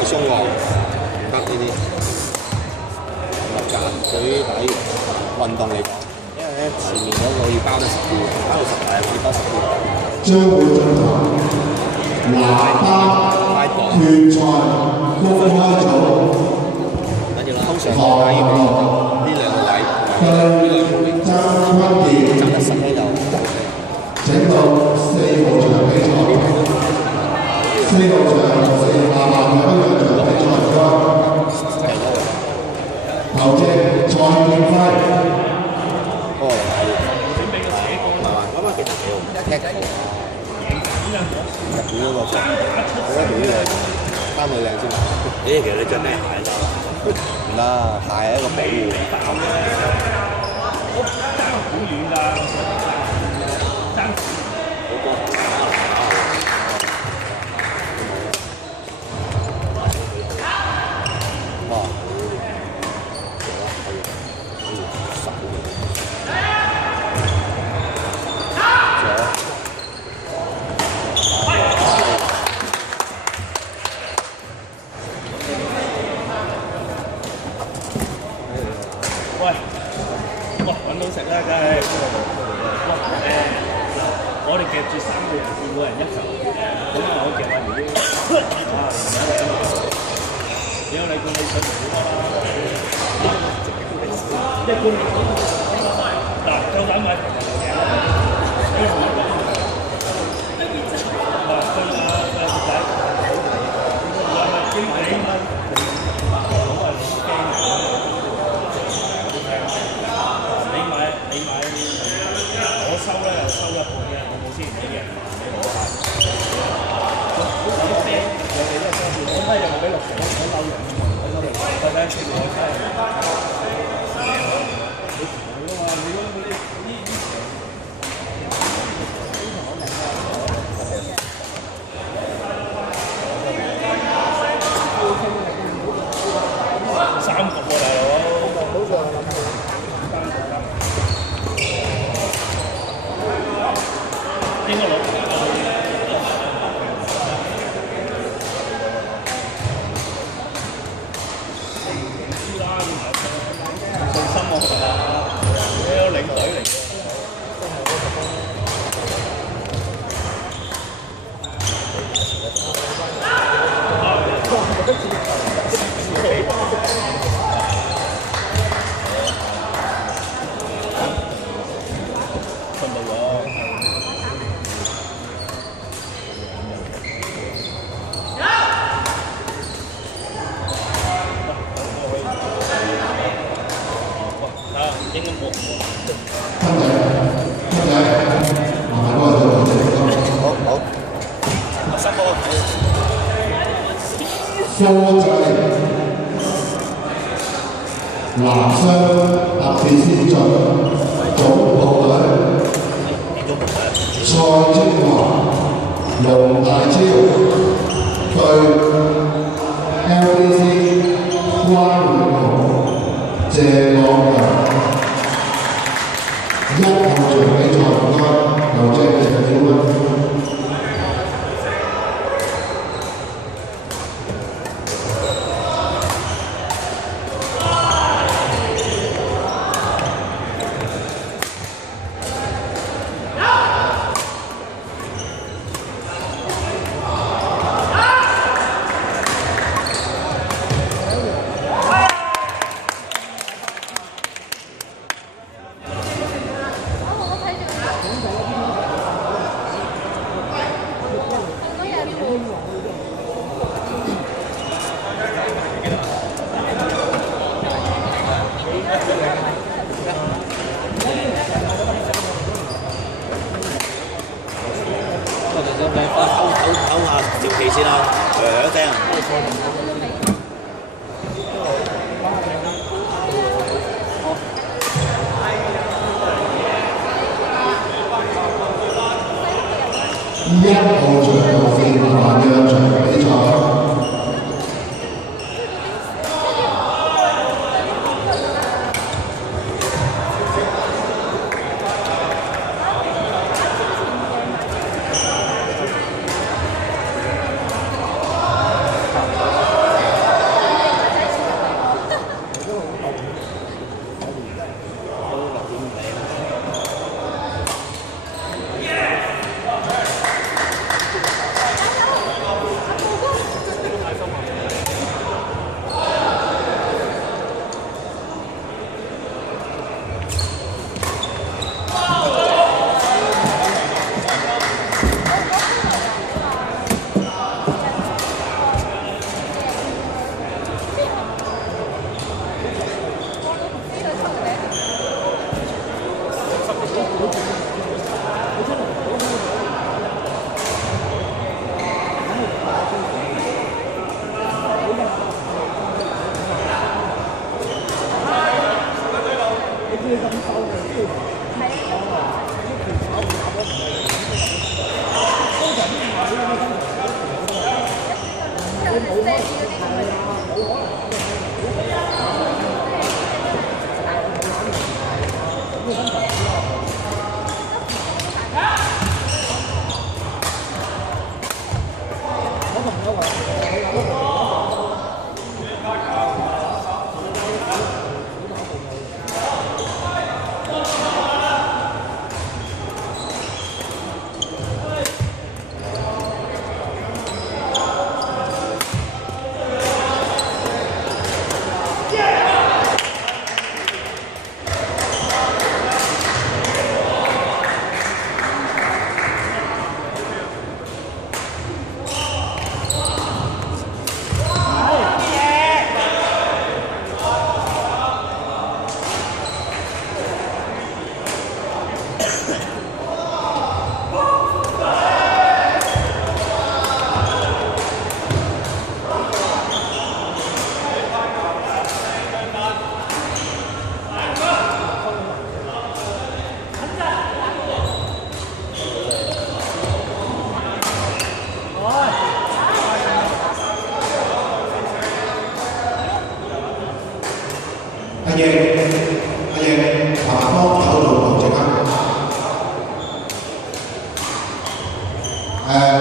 太鬆喎，唔得呢啲。物價對於喺運動嚟講，因為咧前面嗰個要包得實啲，包到實大要包實啲。將會進行拿單決賽公開組。緊要啦，通常我睇呢兩個位，對曾坤健爭得實咧就整到4號場比賽，4號場4下半場一場比賽唔該。球證蔡建輝。哦，係嘛？咁啊，其實幾好，踢好。日本嗰個場，我覺得呢個三對靚先。咦，其實你着咩鞋就唔得，鞋係一個保護。好遠㗎，哇！喂，哇，揾到食啦，梗係。哇，我哋夾住3個人，每人1球，咁啊，我夾下條腰，啊，屌你估你想做乜啦？一般嗱，夠膽買我收咧又收一半嘅，我冇之前啲嘢，我啲 friend 人哋都係收住，我批又俾60，我嬲人，我收嚟，睇睇出嚟睇下。應該攞知啦，信心喎，你有領隊嚟嘅。應該冇。好好。收波。科仔、南商特別先進總部隊蔡精華、龍大超對 LBC 關永豪、謝朗強。1號場比賽唔該，劉正謝小軍。唞下條氣先啦，一聲。1號場後線麻將場比賽。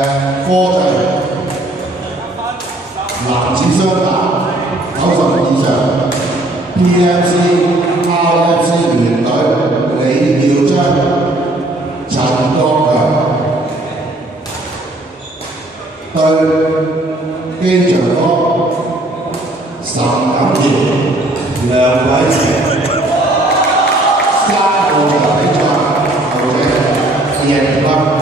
科隊男子雙打90以上 PMC RFC 聯隊李耀章、陳國強對機場科岑錦傑、梁偉成3個人比賽，後者贏分。